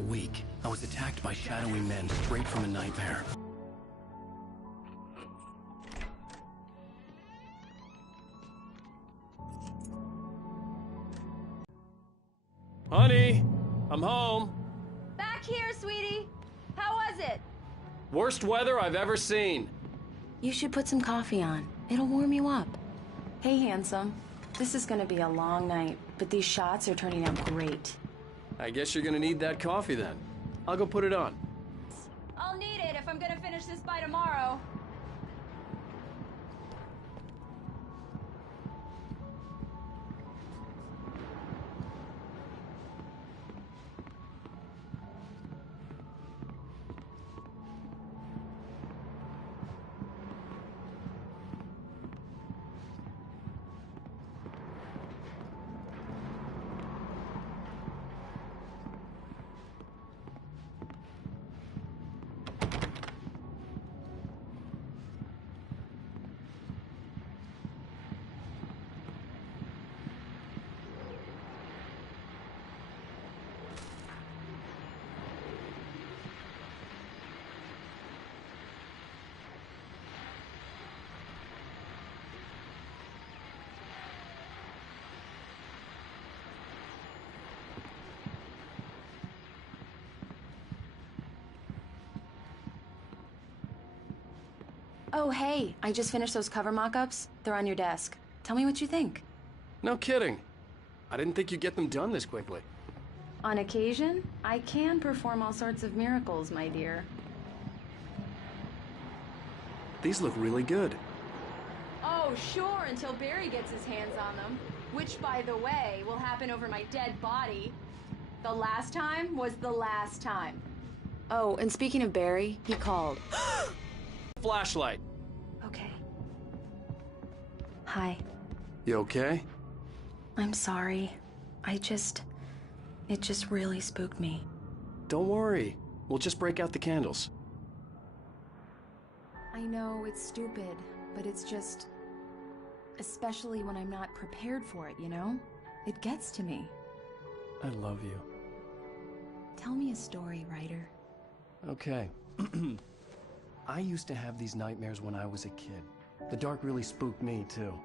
a week, I was attacked by shadowy men straight from a nightmare. Honey, I'm home. Back here, sweetie. How was it? Worst weather I've ever seen. You should put some coffee on. It'll warm you up. Hey, handsome. This is gonna be a long night, but these shots are turning out great. I guess you're gonna need that coffee then. I'll go put it on. I'll need it if I'm gonna finish this by tomorrow. Oh, hey, I just finished those cover mock-ups. They're on your desk. Tell me what you think. No kidding. I didn't think you'd get them done this quickly. On occasion, I can perform all sorts of miracles, my dear. These look really good. Oh, sure, until Barry gets his hands on them. Which, by the way, will happen over my dead body. The last time was the last time. Oh, and speaking of Barry, he called. Flashlight. Okay. Hi. You okay? I'm sorry. It just really spooked me. Don't worry. We'll just break out the candles. I know it's stupid, but it's just... Especially when I'm not prepared for it, you know? It gets to me. I love you. Tell me a story, writer. Okay. I used to have these nightmares when I was a kid. The dark really spooked me, too.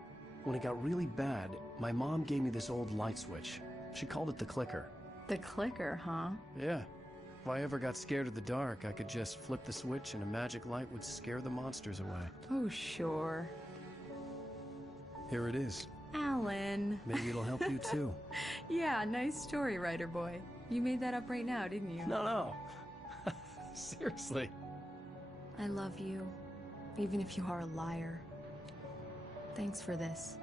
When it got really bad, my mom gave me this old light switch. She called it the clicker. The clicker, huh? Yeah. If I ever got scared of the dark, I could just flip the switch and a magic light would scare the monsters away. Oh, sure. Here it is. Alan. Maybe it'll help you, too. Yeah, nice story, writer boy. You made that up right now, didn't you? No. Seriously. I love you, even if you are a liar. Thanks for this.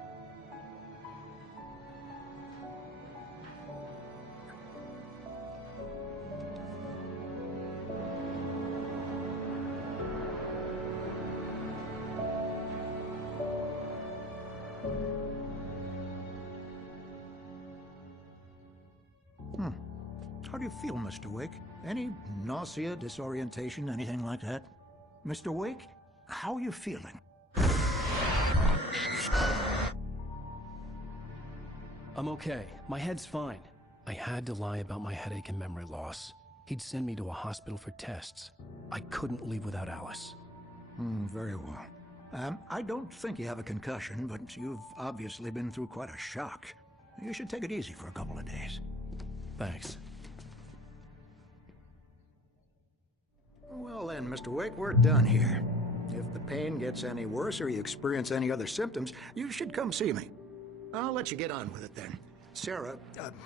How do you feel, Mr. Wake? Any nausea, disorientation, anything like that? Mr. Wake, how are you feeling? I'm okay. My head's fine. I had to lie about my headache and memory loss. He'd send me to a hospital for tests. I couldn't leave without Alice. Very well. I don't think you have a concussion, but you've obviously been through quite a shock. You should take it easy for a couple of days. Thanks. Well then, Mr. Wake, we're done here. If the pain gets any worse or you experience any other symptoms, you should come see me. I'll let you get on with it then. Sarah,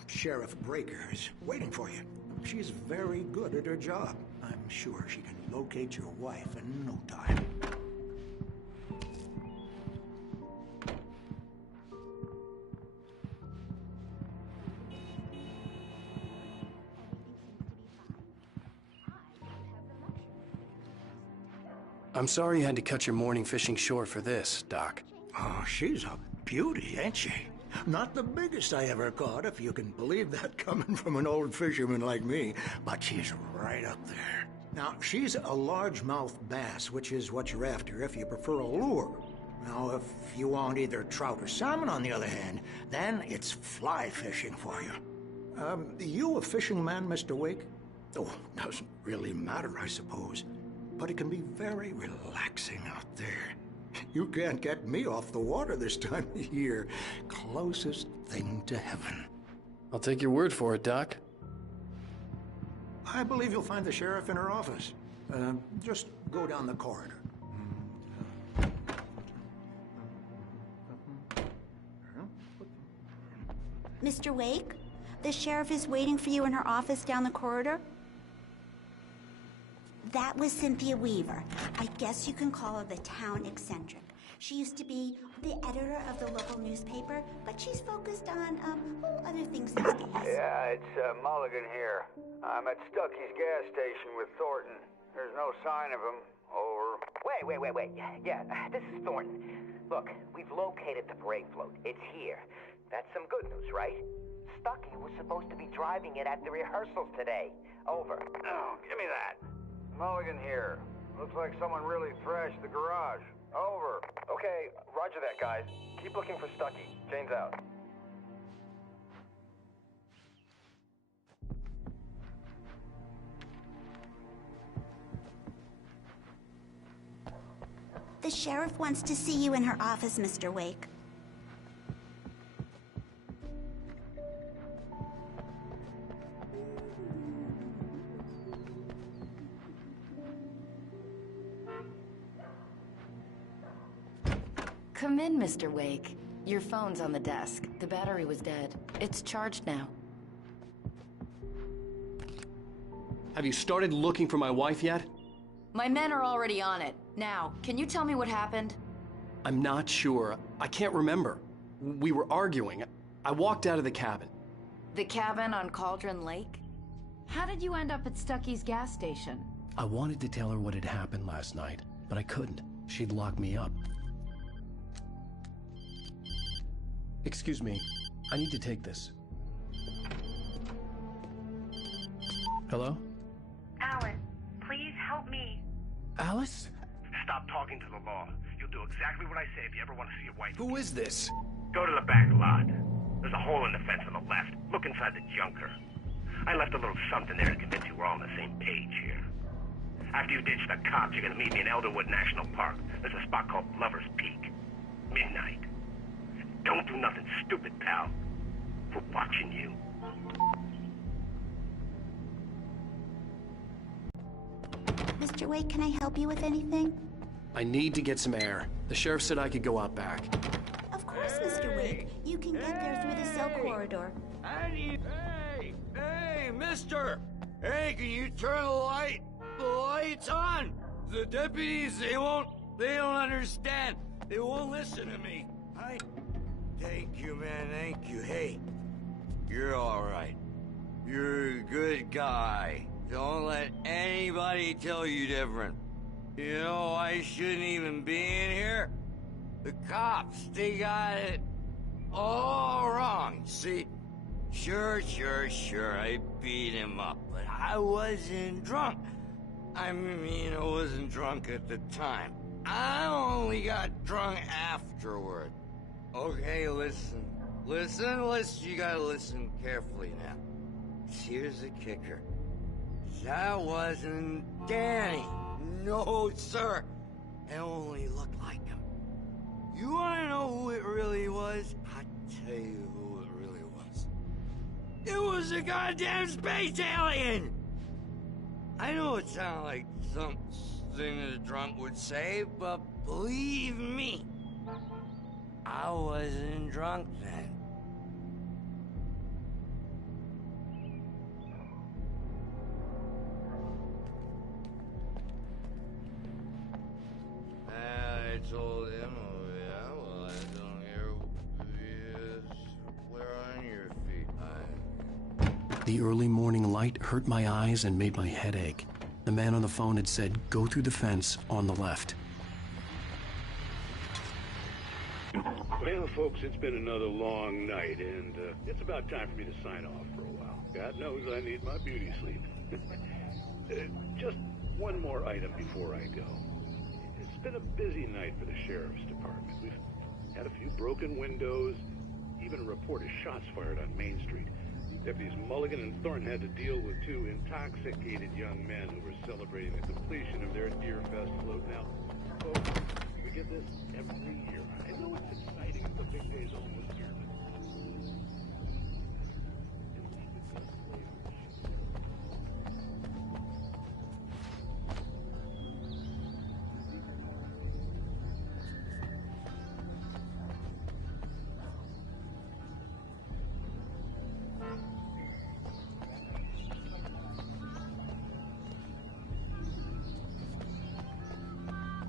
Sheriff Breaker, is waiting for you. She's very good at her job. I'm sure she can locate your wife in no time. I'm sorry you had to cut your morning fishing short for this, Doc. Oh, she's a beauty, ain't she? Not the biggest I ever caught, if you can believe that coming from an old fisherman like me, but she's right up there. Now, she's a largemouth bass, which is what you're after if you prefer a lure. Now, if you want either trout or salmon, on the other hand, then it's fly fishing for you. You a fishing man, Mr. Wake? Oh, doesn't really matter, I suppose. But it can be very relaxing out there. You can't get me off the water this time of year. Closest thing to heaven. I'll take your word for it, Doc. I believe you'll find the sheriff in her office. Just go down the corridor. Mr. Wake, the sheriff is waiting for you in her office down the corridor. That was Cynthia Weaver. I guess you can call her the town eccentric. She used to be the editor of the local newspaper, but she's focused on, other things these days. Yeah, it's Mulligan here. I'm at Stuckey's gas station with Thornton. There's no sign of him. Over. Wait. Yeah, this is Thornton. Look, we've located the parade float. It's here. That's some good news, right? Stuckey was supposed to be driving it at the rehearsals today. Over. Oh, give me that. Mulligan here. Looks like someone really thrashed the garage. Over. Okay, roger that, guys. Keep looking for Stuckey. Jane's out. The sheriff wants to see you in her office, Mr. Wake. Come in, Mr. Wake. Your phone's on the desk. The battery was dead. It's charged now. Have you started looking for my wife yet? My men are already on it. Now, can you tell me what happened? I'm not sure. I can't remember. We were arguing. I walked out of the cabin. The cabin on Cauldron Lake? How did you end up at Stuckey's gas station? I wanted to tell her what had happened last night, but I couldn't. She'd lock me up. Excuse me. I need to take this. Hello? Alan, please help me. Alice? Stop talking to the law. You'll do exactly what I say if you ever want to see your wife. Who is this? Go to the back lot. There's a hole in the fence on the left. Look inside the junker. I left a little something there to convince you we're all on the same page here. After you ditch the cops, you're gonna meet me in Elderwood National Park. There's a spot called Lover's Peak. Midnight. Don't do nothing stupid, pal. We're watching you. Mr. Wake, can I help you with anything? I need to get some air. The sheriff said I could go out back. Of course, Mr. Wake. You can get there through the cell corridor. Hey, mister! Hey, can you turn the light? The light's on! The deputies, they don't understand. They won't listen to me. Thank you, man, thank you. Hey, you're all right. You're a good guy. Don't let anybody tell you different. You know, I shouldn't even be in here. The cops, they got it all wrong. See, sure, I beat him up, but I wasn't drunk. I mean, I wasn't drunk at the time. I only got drunk afterward. Okay, listen, you gotta listen carefully now. Here's the kicker. That wasn't Danny. No, sir. It only looked like him. You wanna know who it really was? I'll tell you who it really was. It was a goddamn space alien! I know it sounds like something that a drunk would say, but believe me, I wasn't drunk then. I told him, oh yeah, well, I don't hear where on your feet. The early morning light hurt my eyes and made my head ache. The man on the phone had said, go through the fence on the left. Well, folks, it's been another long night, and it's about time for me to sign off for a while. God knows I need my beauty sleep. Just one more item before I go. It's been a busy night for the sheriff's department. We've had a few broken windows, even a report of shots fired on Main Street. Deputies Mulligan and Thornton had to deal with two intoxicated young men who were celebrating the completion of their Deerfest float. Now, folks, we get this every year. I know it's exciting. The big day's almost here.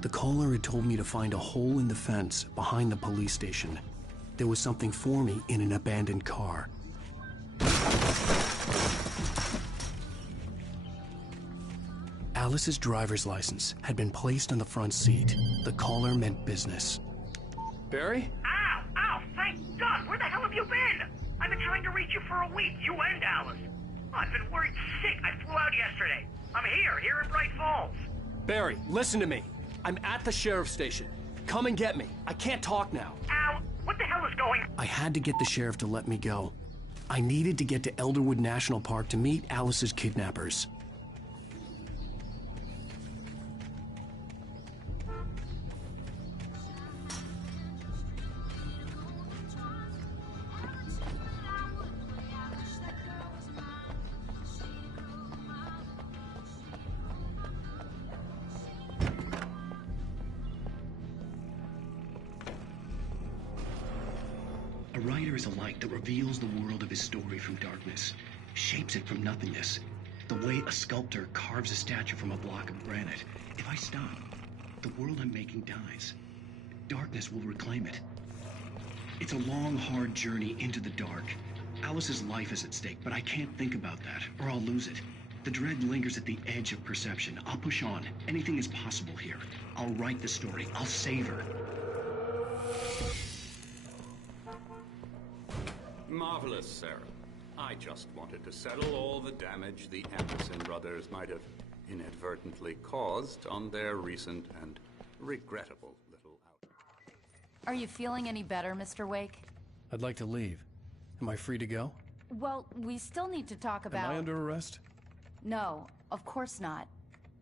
The caller had told me to find a hole in the fence behind the police station. There was something for me in an abandoned car. Alice's driver's license had been placed on the front seat. The caller meant business. Barry? Ow! Ow! Thank God! Where the hell have you been? I've been trying to reach you for a week, you and Alice. I've been worried sick. I flew out yesterday. I'm here in Bright Falls. Barry, listen to me. I'm at the sheriff's station. Come and get me. I can't talk now. Ow! What the hell is going on? I had to get the sheriff to let me go. I needed to get to Elderwood National Park to meet Alice's kidnappers. A writer is a light that reveals the world of his story from darkness, shapes it from nothingness. The way a sculptor carves a statue from a block of granite. If I stop, the world I'm making dies. Darkness will reclaim it. It's a long, hard journey into the dark. Alice's life is at stake, but I can't think about that, or I'll lose it. The dread lingers at the edge of perception. I'll push on. Anything is possible here. I'll write the story. I'll save her. Marvelous, Sarah. I just wanted to settle all the damage the Anderson brothers might have inadvertently caused on their recent and regrettable little outrage. Are you feeling any better, Mr. Wake? I'd like to leave. Am I free to go? Well, we still need to talk about... Am I under arrest? No, of course not.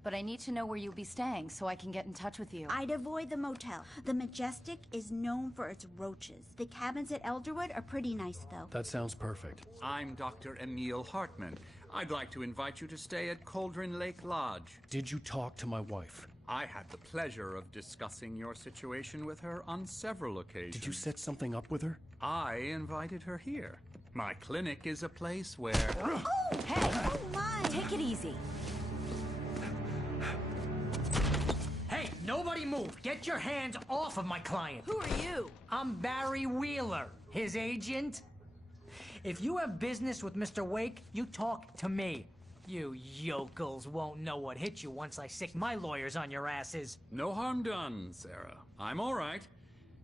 But I need to know where you'll be staying so I can get in touch with you. I'd avoid the motel. The Majestic is known for its roaches. The cabins at Elderwood are pretty nice, though. That sounds perfect. I'm Dr. Emil Hartman. I'd like to invite you to stay at Cauldron Lake Lodge. Did you talk to my wife? I had the pleasure of discussing your situation with her on several occasions. Did you set something up with her? I invited her here. My clinic is a place where... Oh! Hey! Oh, my! Take it easy. Hey, nobody move! Get your hands off of my client! Who are you? I'm Barry Wheeler, his agent. If you have business with Mr. Wake, you talk to me. You yokels won't know what hit you once I sick my lawyers on your asses. No harm done, Sarah. I'm all right.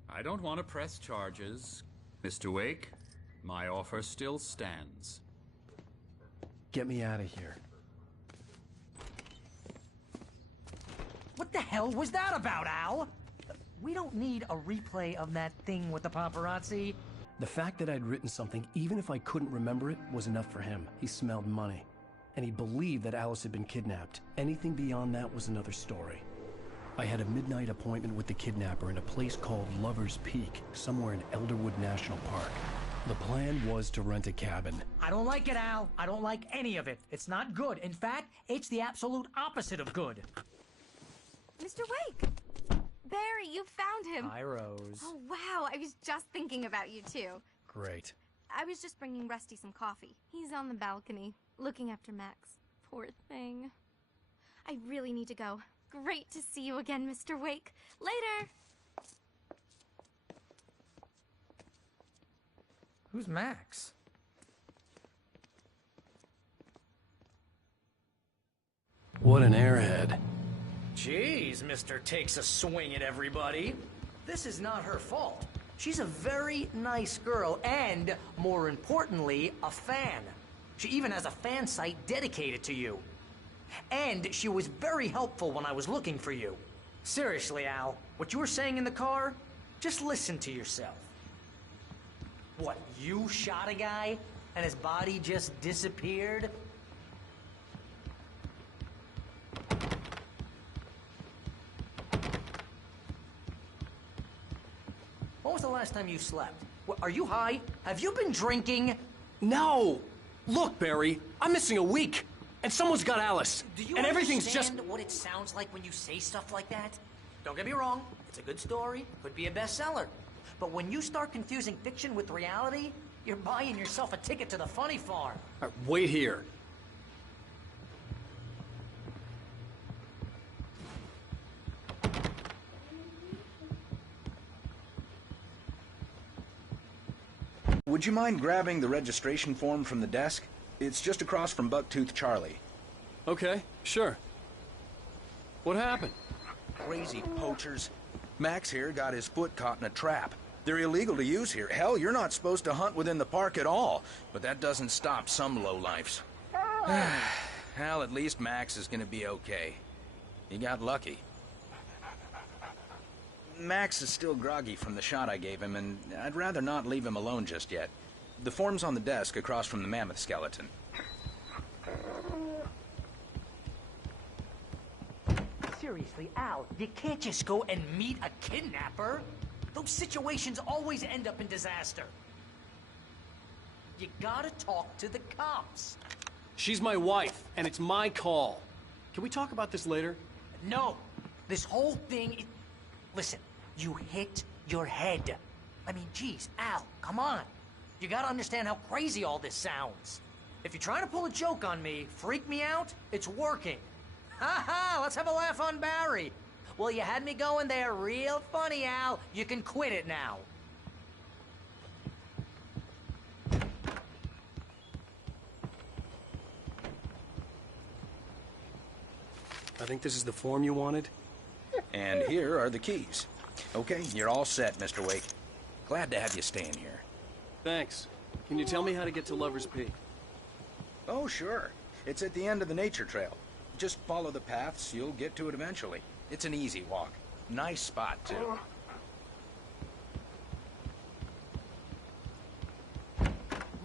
I don't want to press charges. Mr. Wake, my offer still stands. Get me out of here. What the hell was that about, Al? We don't need a replay of that thing with the paparazzi. The fact that I'd written something, even if I couldn't remember it, was enough for him. He smelled money. And he believed that Alice had been kidnapped. Anything beyond that was another story. I had a midnight appointment with the kidnapper in a place called Lover's Peak, somewhere in Elderwood National Park. The plan was to rent a cabin. I don't like it, Al. I don't like any of it. It's not good. In fact, it's the absolute opposite of good. Mr. Wake! Barry, you found him! Hi, Rose. Oh, wow, I was just thinking about you, too. Great. I was just bringing Rusty some coffee. He's on the balcony, looking after Max. Poor thing. I really need to go. Great to see you again, Mr. Wake. Later! Who's Max? What an airhead. Jeez, Mr. Takes a swing at everybody. This is not her fault. She's a very nice girl and, more importantly, a fan. She even has a fan site dedicated to you. And she was very helpful when I was looking for you. Seriously, Al, what you were saying in the car, just listen to yourself. What, you shot a guy? And his body just disappeared? When was the last time you slept? Are you high? Have you been drinking? No! Look, Barry, I'm missing a week, and someone's got Alice. Do you and everything's understand just... what it sounds like when you say stuff like that? Don't get me wrong, it's a good story, could be a bestseller. But when you start confusing fiction with reality, you're buying yourself a ticket to the funny farm. All right, wait here. Would you mind grabbing the registration form from the desk? It's just across from Bucktooth Charlie. Okay, sure. What happened? Crazy poachers. Max here got his foot caught in a trap. They're illegal to use here. Hell, you're not supposed to hunt within the park at all. But that doesn't stop some lowlifes. Hell, at least Max is gonna be okay. He got lucky. Max is still groggy from the shot I gave him, and I'd rather not leave him alone just yet. The form's on the desk across from the mammoth skeleton. Seriously, Al, you can't just go and meet a kidnapper. Those situations always end up in disaster. You gotta talk to the cops. She's my wife, and it's my call. Can we talk about this later? No. This whole thing... Listen, you hit your head. I mean, geez, Al, come on. You gotta understand how crazy all this sounds. If you're trying to pull a joke on me, freak me out, it's working. Ha ha, let's have a laugh on Barry. Well, you had me going there real funny, Al. You can quit it now. I think this is the form you wanted. And here are the keys. Okay, you're all set, Mr. Wake. Glad to have you staying here. Thanks. Can you tell me how to get to Lover's Peak? Oh, sure. It's at the end of the nature trail. Just follow the paths, you'll get to it eventually. It's an easy walk. Nice spot, too.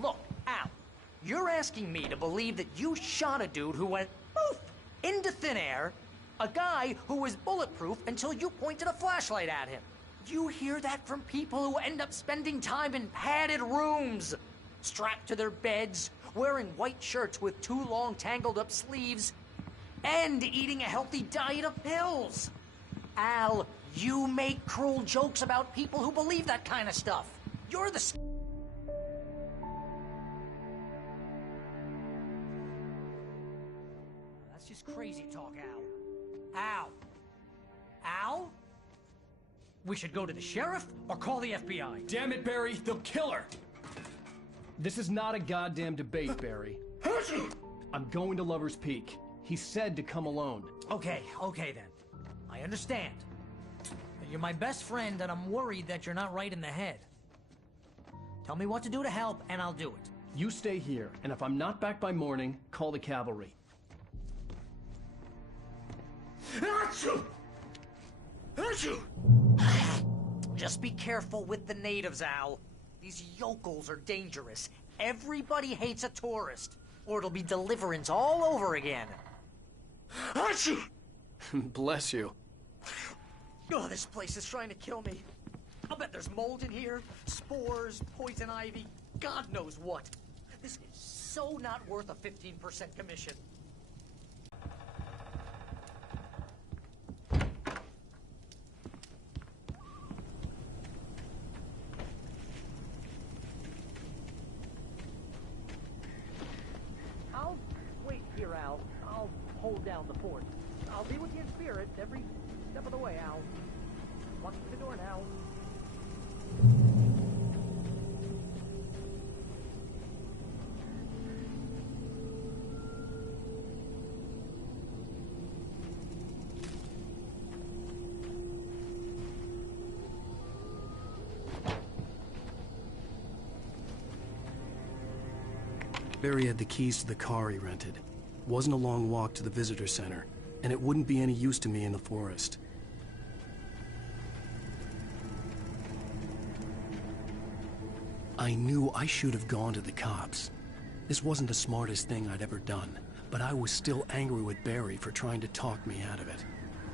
Look, Al, you're asking me to believe that you shot a dude who went poof into thin air, a guy who was bulletproof until you pointed a flashlight at him. You hear that from people who end up spending time in padded rooms, strapped to their beds, wearing white shirts with too long tangled up sleeves, and eating a healthy diet of pills. Al, you make cruel jokes about people who believe that kind of stuff. You're the... That's just crazy talk, Al. Al? Al? We should go to the sheriff or call the FBI. Damn it, Barry, they'll kill her. This is not a goddamn debate, Barry. I'm going to Lover's Peak. He said to come alone. Okay then. I understand. You're my best friend, and I'm worried that you're not right in the head. Tell me what to do to help, and I'll do it. You stay here, and if I'm not back by morning, call the cavalry. Achoo! Achoo! Just be careful with the natives, Al. These yokels are dangerous. Everybody hates a tourist, or it'll be Deliverance all over again. Achoo! Bless you. Oh, this place is trying to kill me. I'll bet there's mold in here, spores, poison ivy, God knows what. This is so not worth a 15% commission. I'll wait here, Al. I'll hold down the fort. I'll be with you in spirit every step of the way, Al. Walking to the door now. Barry had the keys to the car he rented. Wasn't a long walk to the visitor center, and it wouldn't be any use to me in the forest. I knew I should have gone to the cops, This wasn't the smartest thing I'd ever done, but I was still angry with Barry for trying to talk me out of it.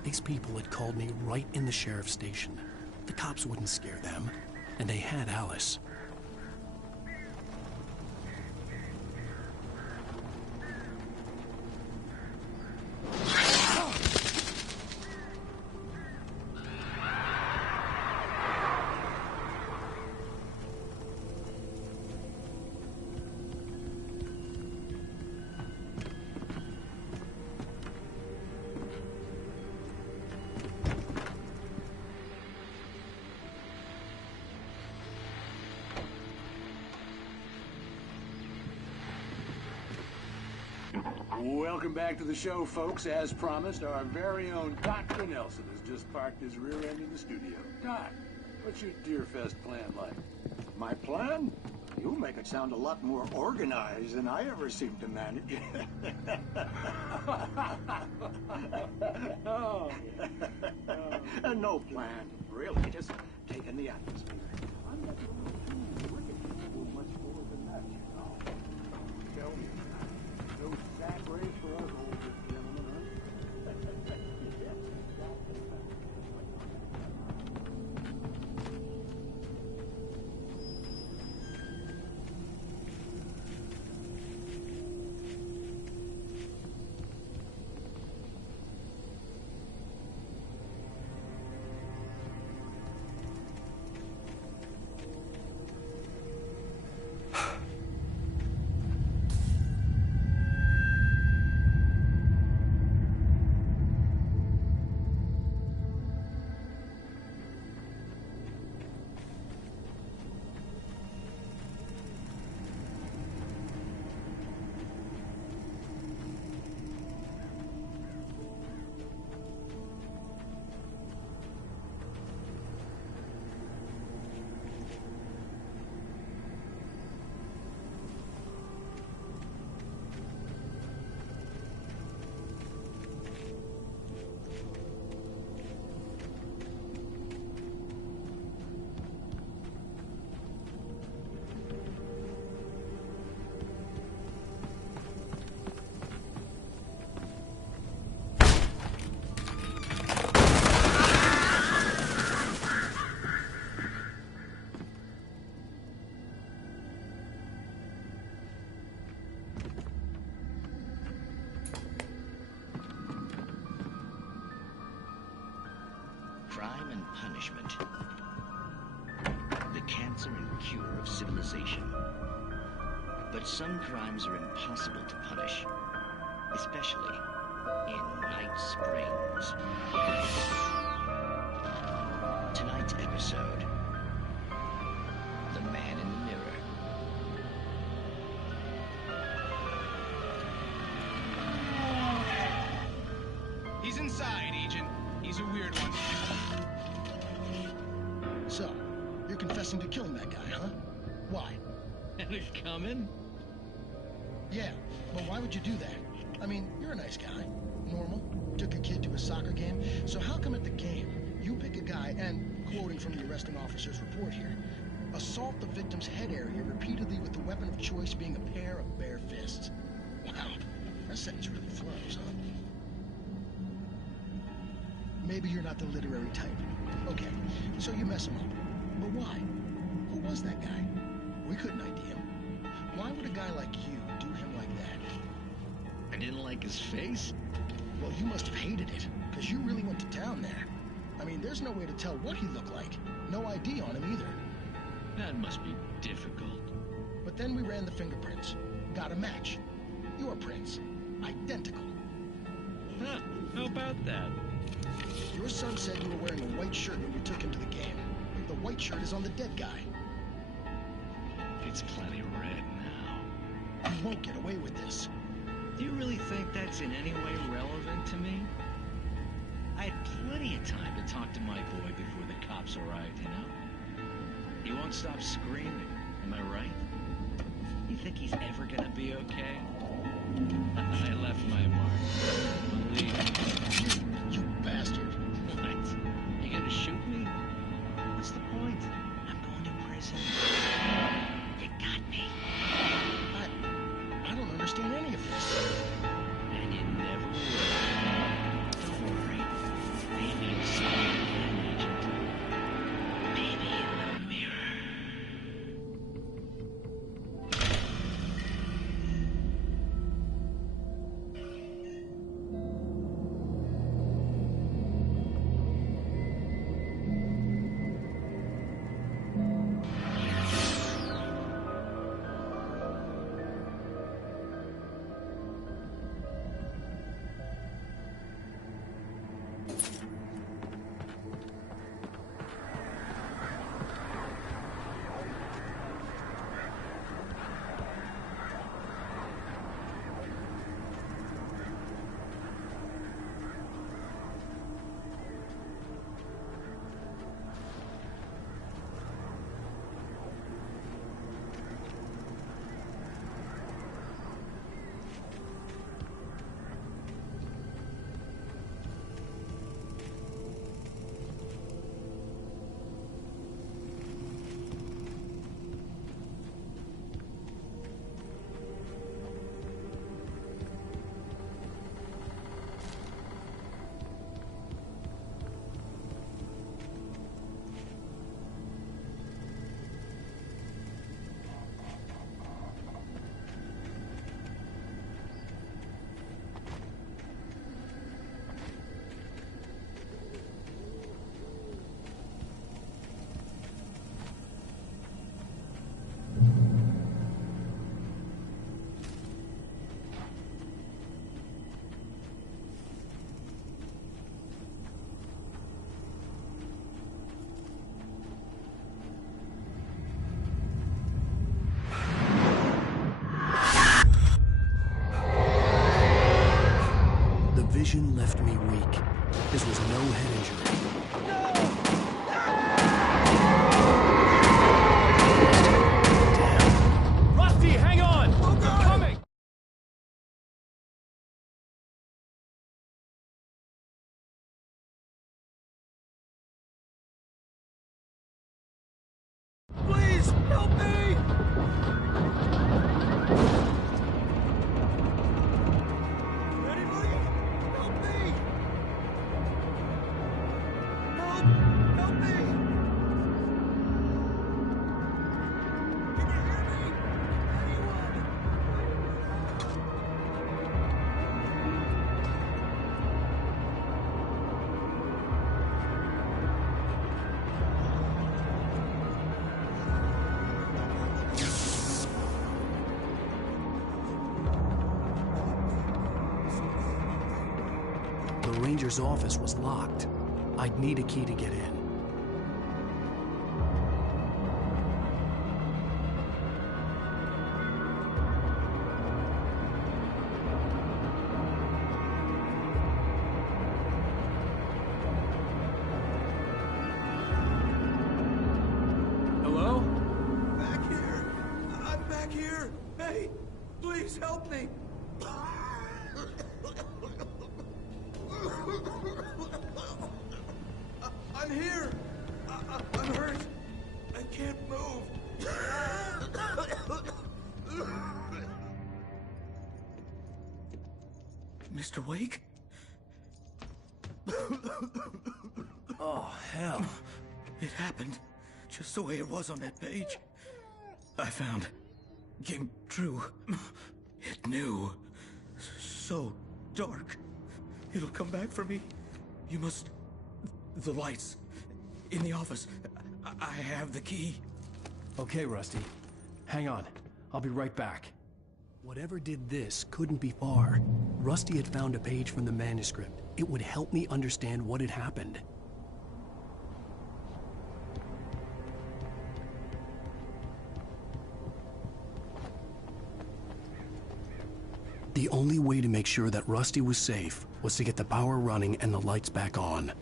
These people had called me right in the sheriff's station. The cops wouldn't scare them, and they had Alice. Welcome back to the show, folks. As promised, our very own Dr. Nelson has just parked his rear end in the studio. Doc, what's your Deerfest plan like? My plan? You make it sound a lot more organized than I ever seem to manage. No plan, really. Just taking the atmosphere. I'm not looking for much more than that, you know. Tell me. No sack race for us older gentlemen, huh? Crime and punishment. The cancer and cure of civilization. But some crimes are impossible to punish, especially in Night Springs. Tonight's episode, The Man in the Mirror. He's inside, Agent. He's a weird one. So, you're confessing to killing that guy, huh? Why? And it's coming? Yeah, but why would you do that? I mean, you're a nice guy. Normal. Took a kid to a soccer game. So how come at the game, you pick a guy and, quoting from the arresting officer's report here, assault the victim's head area repeatedly with the weapon of choice being a pair of bare fists? Wow, that sentence really flows, huh? Maybe you're not the literary type. Okay, so you mess him up. But why? Who was that guy? We couldn't ID him. Why would a guy like you do him like that? I didn't like his face? Well, you must have hated it, because you really went to town there. I mean, there's no way to tell what he looked like. No ID on him either. That must be difficult. But then we ran the fingerprints. Got a match. Your prints. Identical. Huh, how about that? Your son said you were wearing a white shirt when you took him to the game. The white shirt is on the dead guy. It's plenty red now. You won't get away with this. Do you really think that's in any way relevant to me? I had plenty of time to talk to my boy before the cops arrived, you know? He won't stop screaming, am I right? You think he's ever gonna be okay? I left my mark. Believe me. You bastard. What? You gonna shoot me? What's the point? I'm going to prison. You got me. vision left me weak. This was no head injury. Damn. Rusty, hang on! They're coming! Please, help me! Anybody? Help me! Help me! Can you hear me? Anyone? The ranger's office was locked. I'd need a key to get in. Hello? Back here! I'm back here! Hey, please help me! I'm here! I'm hurt! I can't move! Mr. Wake? Oh, hell. It happened just the way it was on that page. I found. Came true. It knew. So dark. It'll come back for me. You must... The lights. In the office. I have the key. Okay, Rusty. Hang on. I'll be right back. Whatever did this couldn't be far. Rusty had found a page from the manuscript. It would help me understand what had happened. The only way to make sure that Rusty was safe was to get the power running and the lights back on.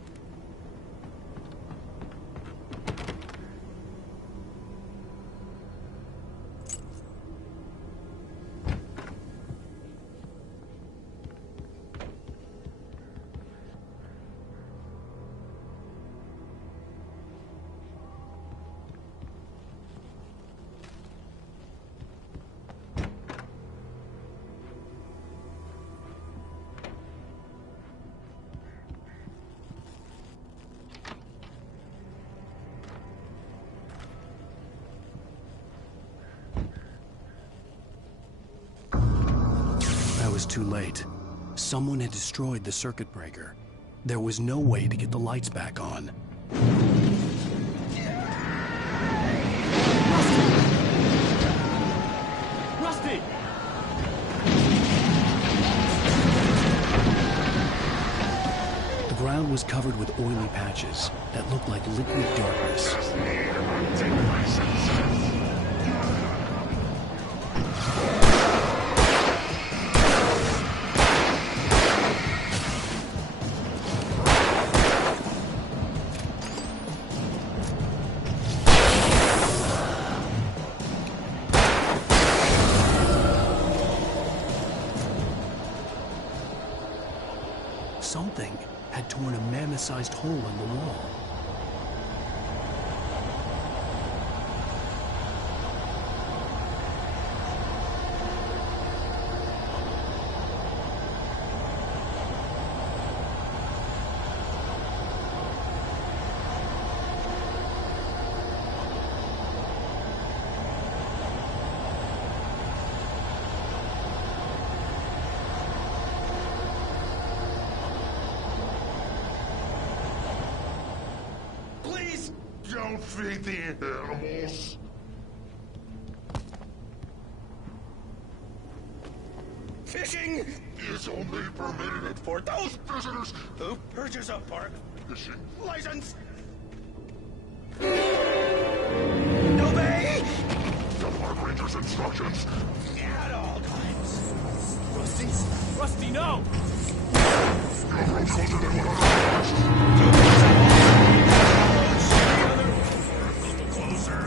Too late. Someone had destroyed the circuit breaker. There was no way to get the lights back on. Rusty! The ground was covered with oily patches that looked like liquid darkness. Something had torn a mammoth-sized hole in the wall. Don't feed the animals. Fishing is only permitted for those visitors who purchase a park fishing license. Obey the park ranger's instructions at all times. Rusty, no! Closer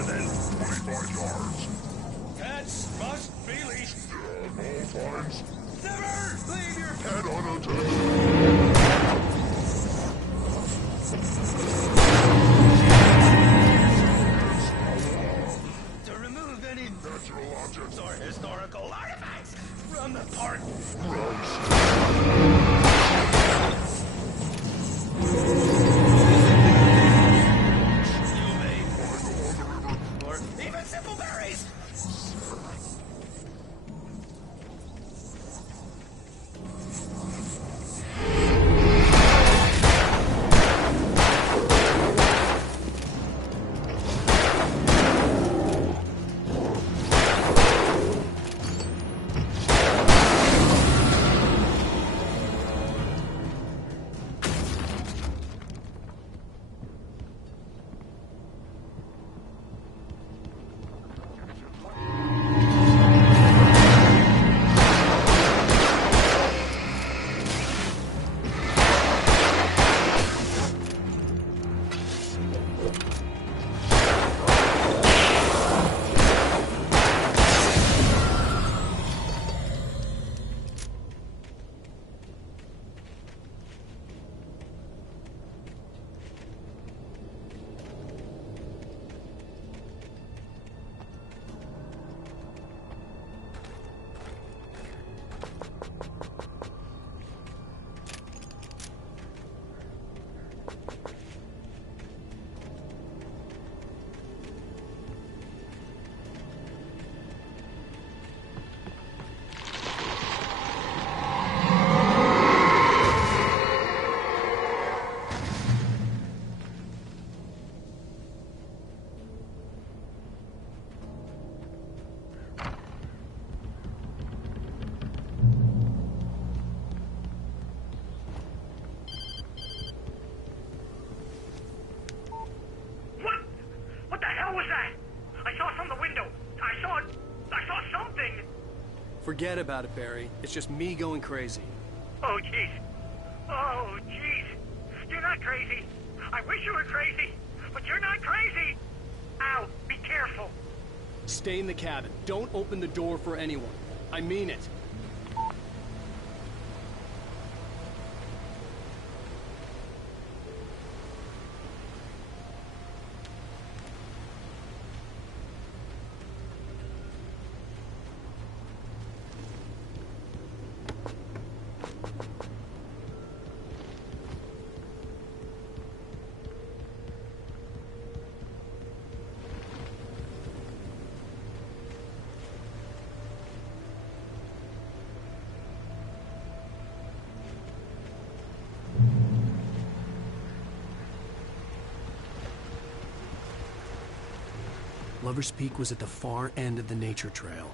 than 25 yards. Pets must be leashed. All times. Never leave your Pet unattended. to remove any Natural objects or historical artifacts from the park. Or even simple berries. What the hell was that? I saw from the window. I saw something. Forget about it, Barry. It's just me going crazy. Oh, jeez. Oh, jeez. You're not crazy. I wish you were crazy, but you're not crazy. Ow, be careful. Stay in the cabin. Don't open the door for anyone. I mean it. Lover's Peak was at the far end of the nature trail.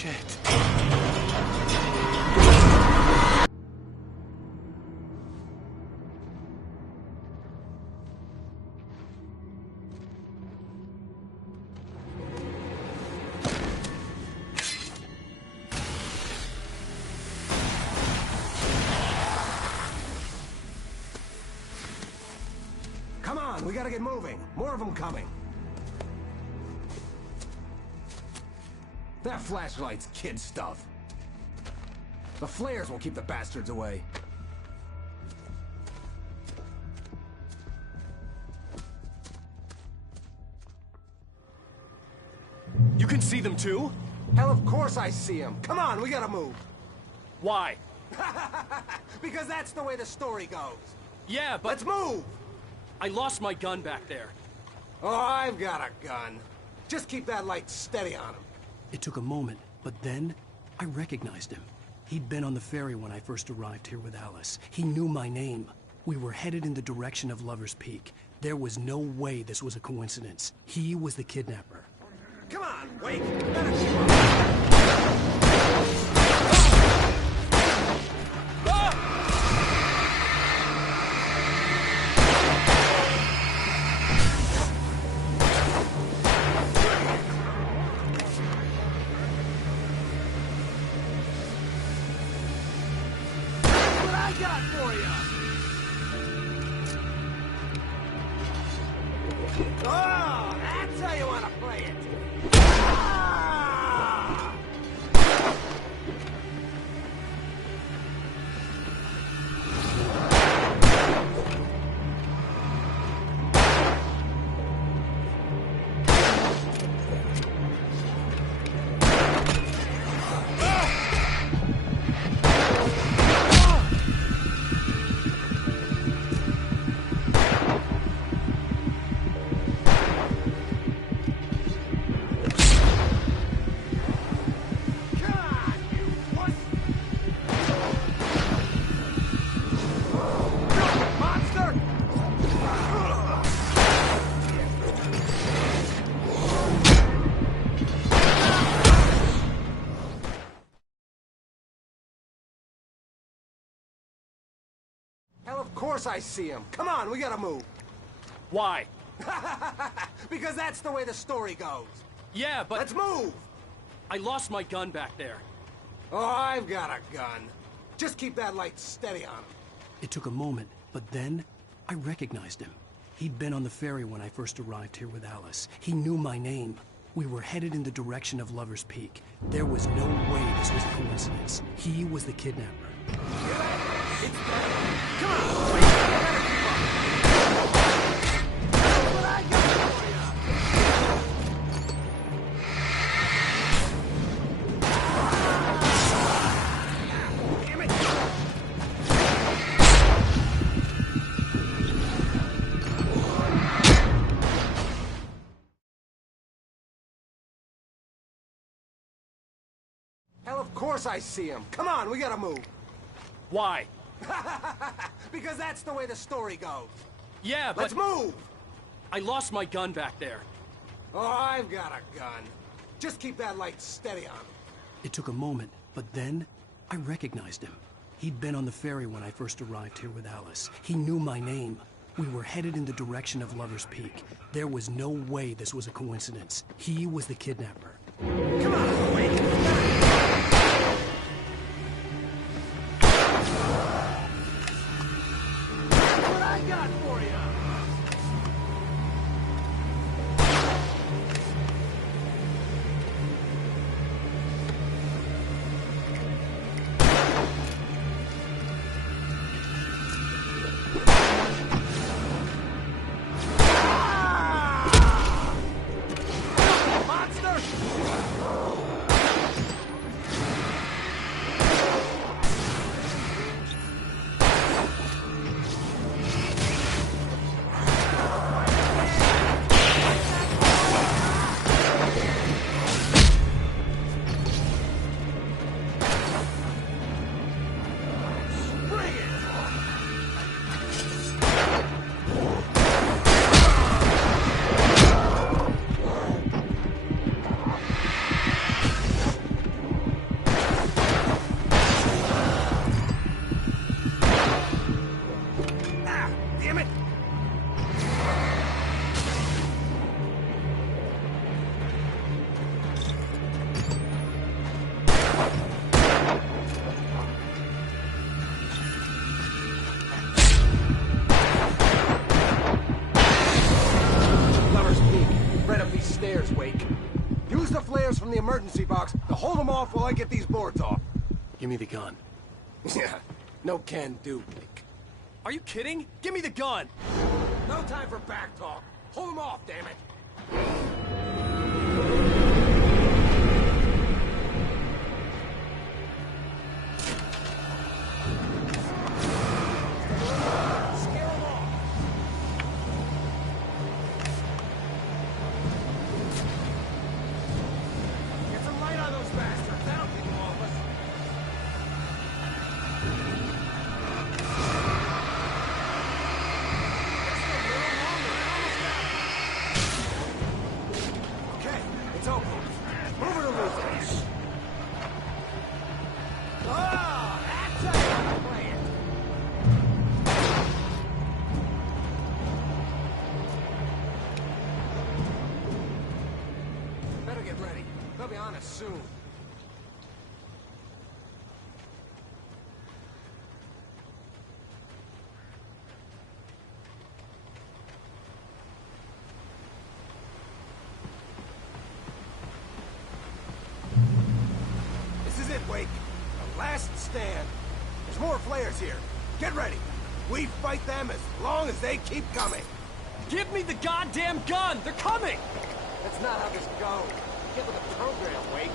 Shit. Come on, we gotta get moving. More of them coming. That flashlight's kid stuff. The flares will keep the bastards away. You can see them too? Hell, of course I see them. Come on, we gotta move. Why? Because that's the way the story goes. Yeah, but... Let's move! I lost my gun back there. Oh, I've got a gun. Just keep that light steady on him. It took a moment, but then I recognized him. He'd been on the ferry when I first arrived here with Alice. He knew my name. We were headed in the direction of Lover's Peak. There was no way this was a coincidence. He was the kidnapper. Come on, Wake! Better keep up. Oh, that's how you want to play it. Ah! Hell, of course I see him. Come on, we gotta move. Why? Because that's the way the story goes. Yeah, but... Let's move! I lost my gun back there. Oh, I've got a gun. Just keep that light steady on him. It took a moment, but then I recognized him. He'd been on the ferry when I first arrived here with Alice. He knew my name. We were headed in the direction of Lover's Peak. There was no way this was a coincidence. He was the kidnapper. It's come on, wait, better keep up. That's what I got for you. Damn it! Hell, of course I see him. Come on, we gotta move. Why? Because that's the way the story goes. Yeah, but... Let's move! I lost my gun back there. Oh, I've got a gun. Just keep that light steady on him. It took a moment, but then I recognized him. He'd been on the ferry when I first arrived here with Alice. He knew my name. We were headed in the direction of Lover's Peak. There was no way this was a coincidence. He was the kidnapper. Come on, wait! I got for you. Monster! box to hold them off while I get these boards off. Give me the gun. Yeah, no can do, Blake. Are you kidding? Give me the gun! No time for back talk. Hold them off, damn it. Get some light on those bastards. That'll keep them off us. Okay, it's open. Move it or lose it. Ah, that's how you play it. Better get ready. They'll be on us soon. This is it, Wake. The last stand. There's more flares here. Get ready. We fight them as long as they keep coming. Give me the goddamn gun! They're coming! That's not how this goes. Get with the program, Wake.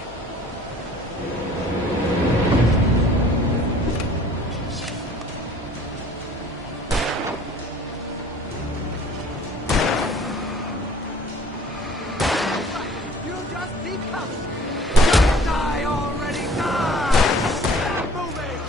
You just keep coming. Die already, die! Stop moving!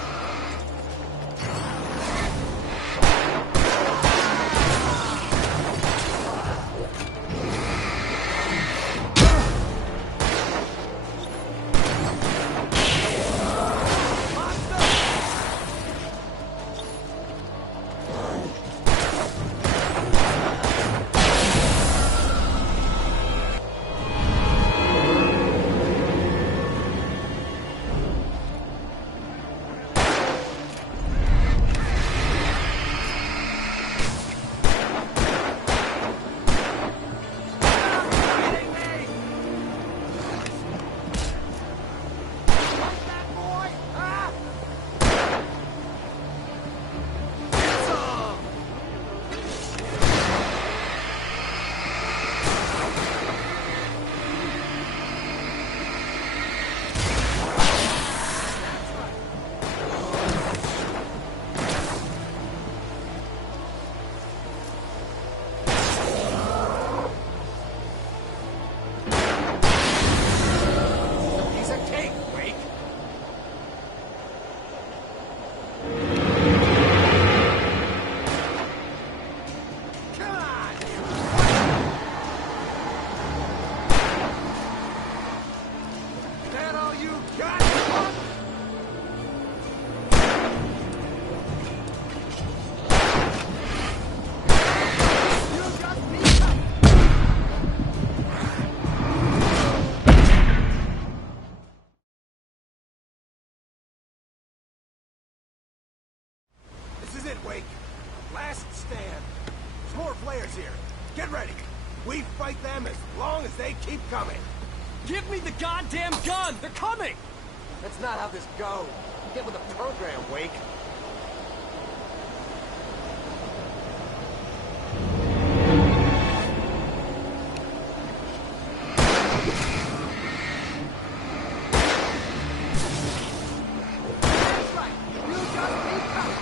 He's a cake, Wake. Come on! Is that all you got? You just beat them! This is it, Wake. Last stand. There's more flares here. Get ready. We fight them as long as they keep coming. Give me the goddamn gun! They're coming! That's not how this goes. Get with the program, Wake. That's right. You just keep coming.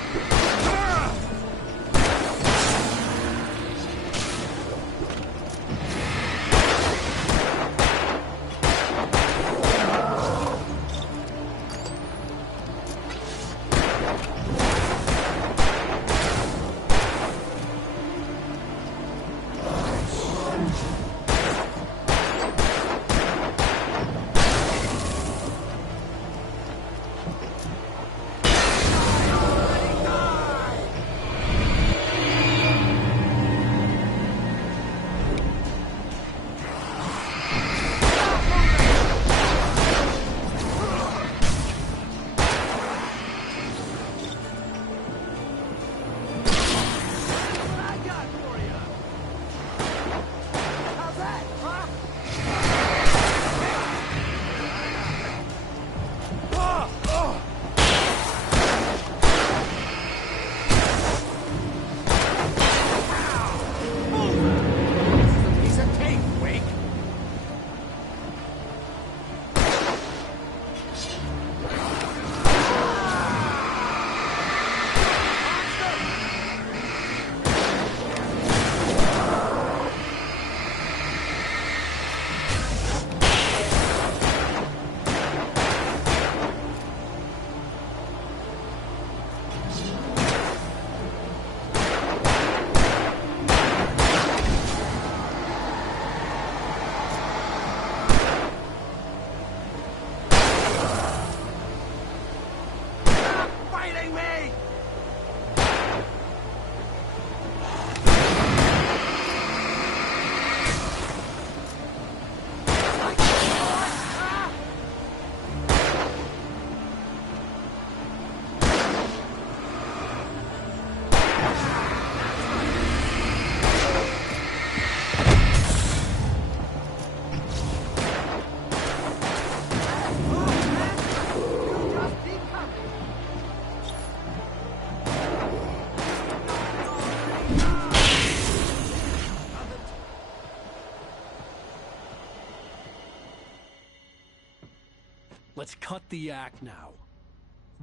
Let's cut the act now.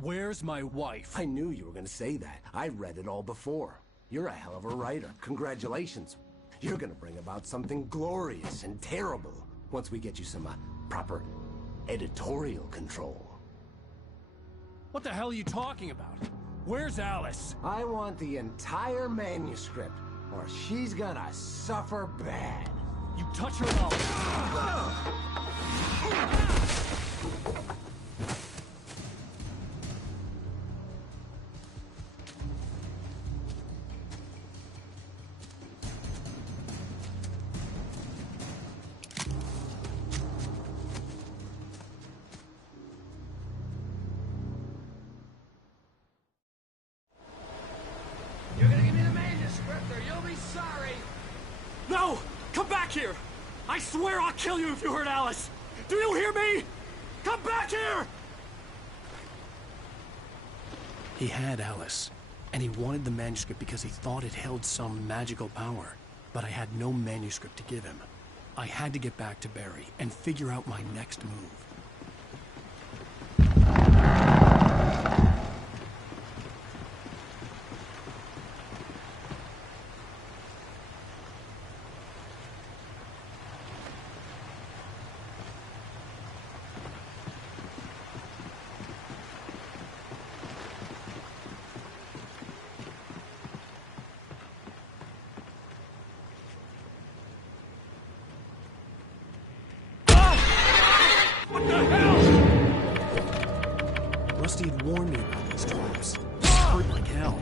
Where's my wife? I knew you were gonna say that. I read it all before. You're a hell of a writer. Congratulations. You're gonna bring about something glorious and terrible once we get you some proper editorial control. What the hell are you talking about? Where's Alice? I want the entire manuscript, or she's gonna suffer bad. You touch her and You're gonna give me the manuscript or you'll be sorry. No! Come back here! I swear I'll kill you if you hurt Alice! Do you hear me? Come back here! He had Alice, and he wanted the manuscript because he thought it held some magical power. But I had no manuscript to give him. I had to get back to Barry and figure out my next move. Rusty had warned me about these traps. It hurt like hell.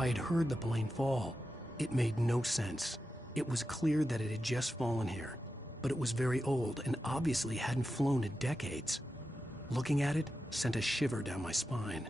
I had heard the plane fall. It made no sense. It was clear that it had just fallen here, but it was very old and obviously hadn't flown in decades. Looking at it sent a shiver down my spine.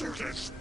hazardous.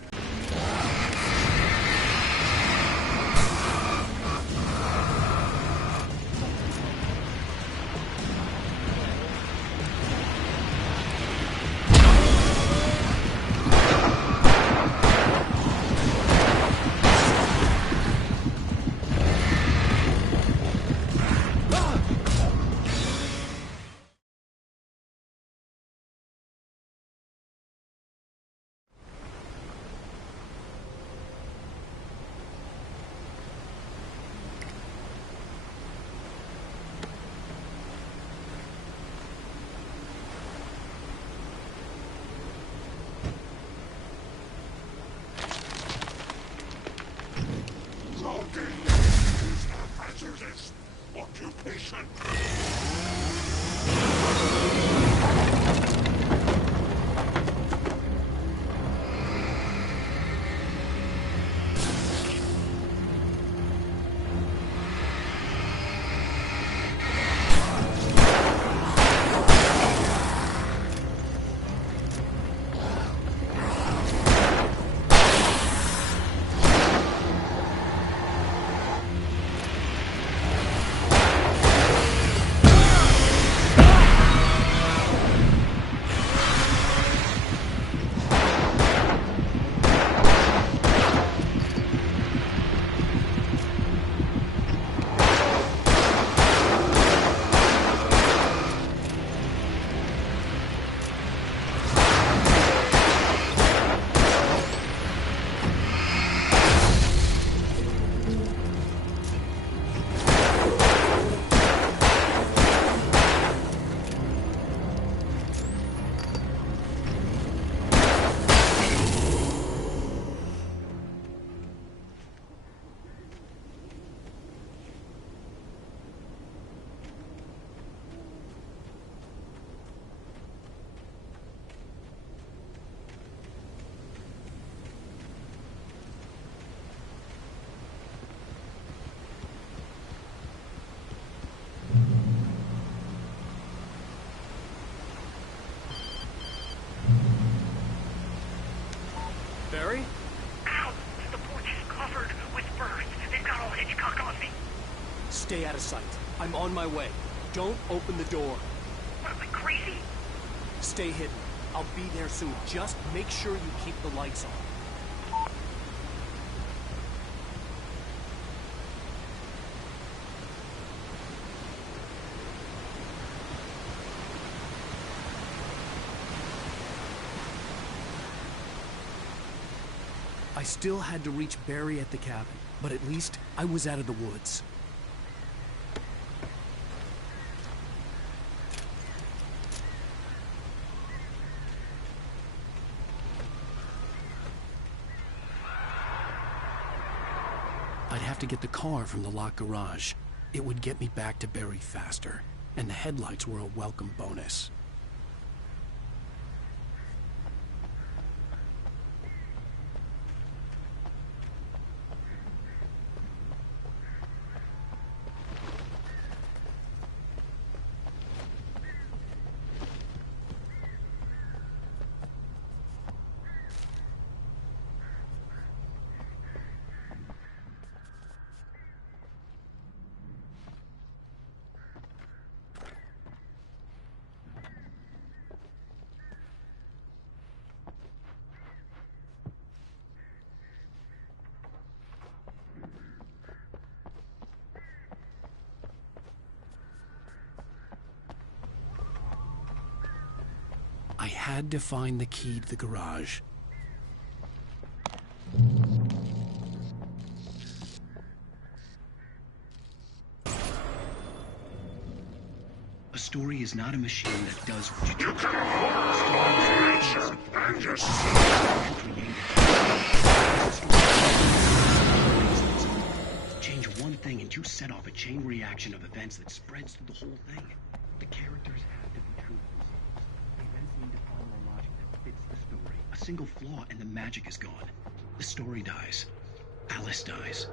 Stay out of sight. I'm on my way. Don't open the door. What, am I crazy? Stay hidden. I'll be there soon. Just make sure you keep the lights on. I still had to reach Barry at the cabin, but at least I was out of the woods. I'd have to get the car from the locked garage. It would get me back to Barry faster, and the headlights were a welcome bonus. I had to find the key to the garage. A story is not a machine that does what you do. Change one thing and you set off a chain reaction of events that spreads through the whole thing. The characters have to be true. A single flaw and the magic is gone. The story dies. Alice dies.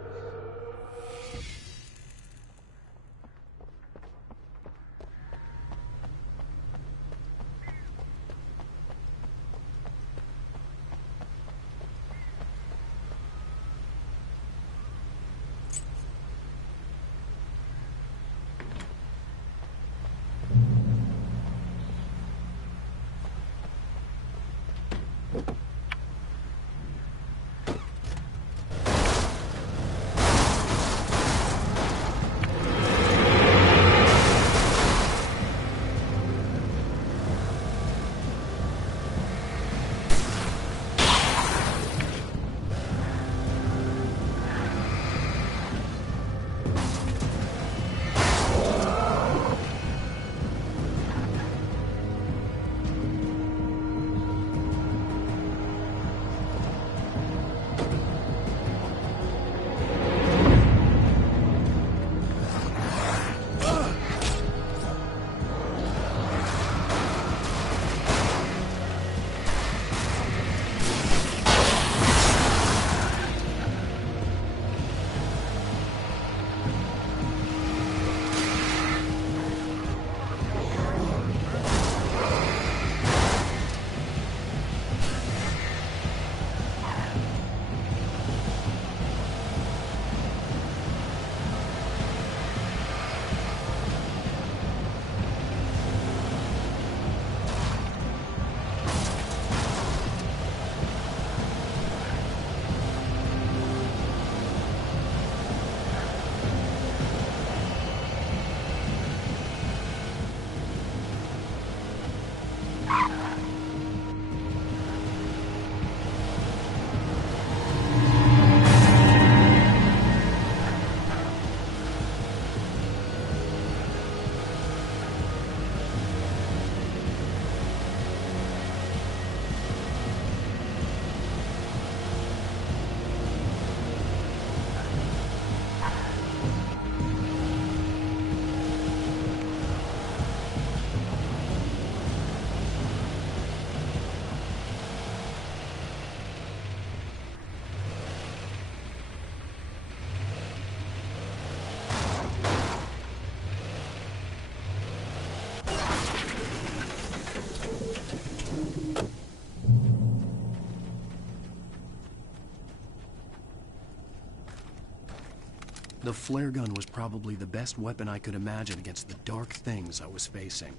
The flare gun was probably the best weapon I could imagine against the dark things I was facing.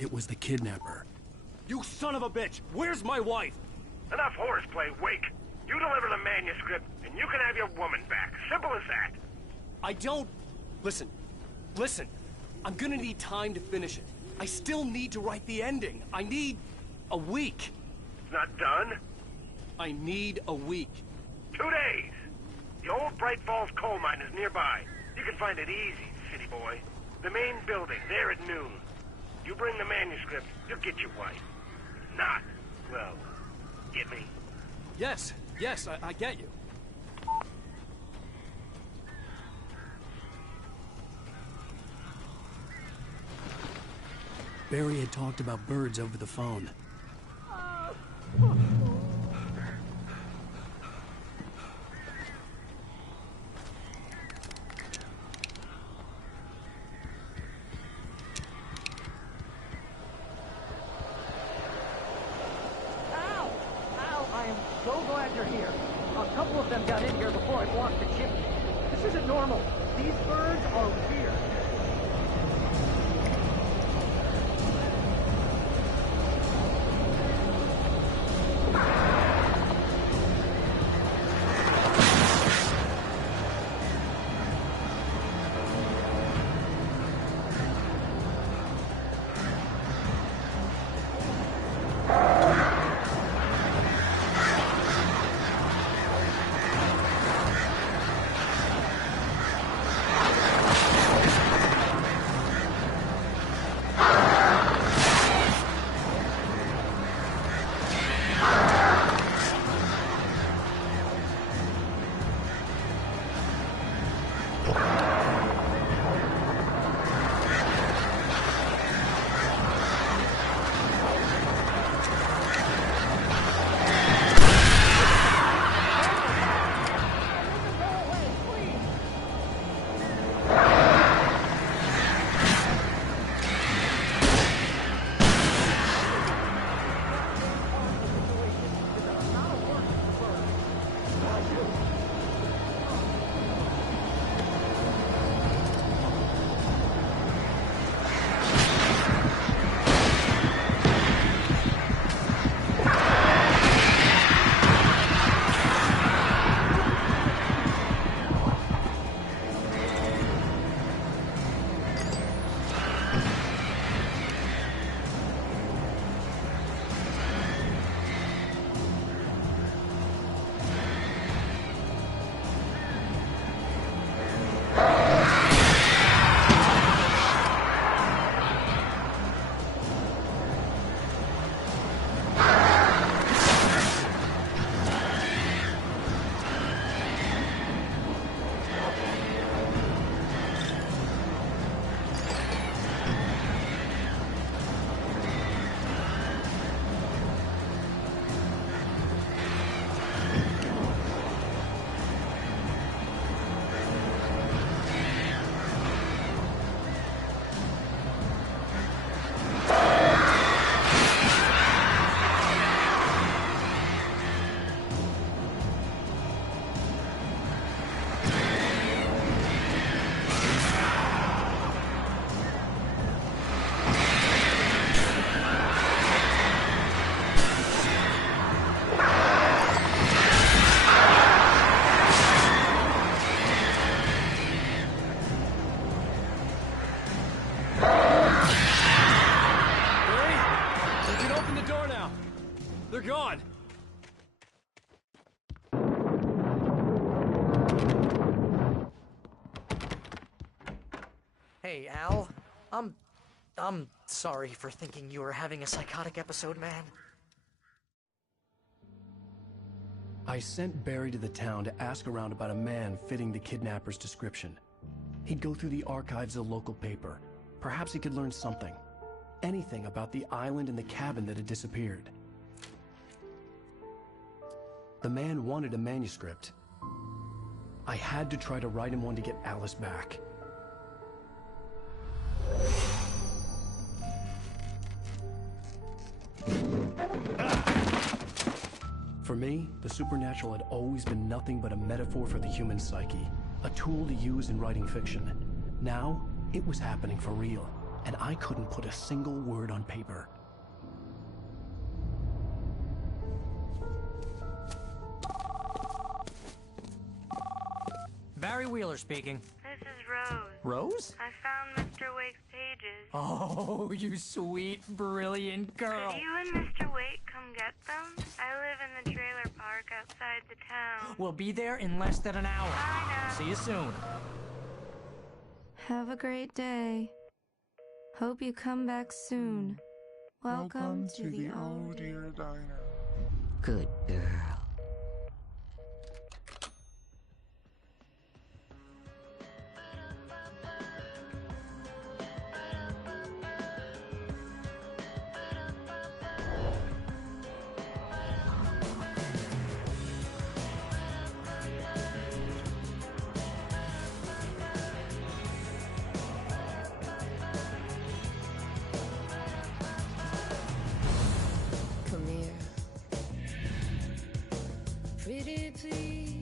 It was the kidnapper. You son of a bitch! Where's my wife? Enough horseplay, Wake. You deliver the manuscript, and you can have your woman back. Simple as that. I don't... Listen. I'm gonna need time to finish it. I still need to write the ending. I need... a week. It's not done? I need a week. 2 days. The old Bright Falls coal mine is nearby. You can find it easy, city boy. The main building, there at noon. You bring the manuscript, you'll get your wife. If not, well, get me? Yes, I get you. Barry had talked about birds over the phone. So glad you're here. A couple of them got in here before I blocked the chimney. This isn't normal. These birds are weird. gone! Hey, Al. I'm sorry for thinking you were having a psychotic episode, man. I sent Barry to the town to ask around about a man fitting the kidnapper's description. He'd go through the archives of the local paper. Perhaps he could learn something. anything about the island and the cabin that had disappeared. The man wanted a manuscript. I had to try to write him one to get Alice back. For me, the supernatural had always been nothing but a metaphor for the human psyche, a tool to use in writing fiction. Now, it was happening for real, and I couldn't put a single word on paper. Barry Wheeler speaking. This is Rose. Rose? I found Mr. Wake's pages. Oh, you sweet, brilliant girl. Could you and Mr. Wake come get them? I live in the trailer park outside the town. We'll be there in less than an hour. Bye now. See you soon. Have a great day. Hope you come back soon. Welcome to the Oh Dear Diner. Good girl. Pretty please.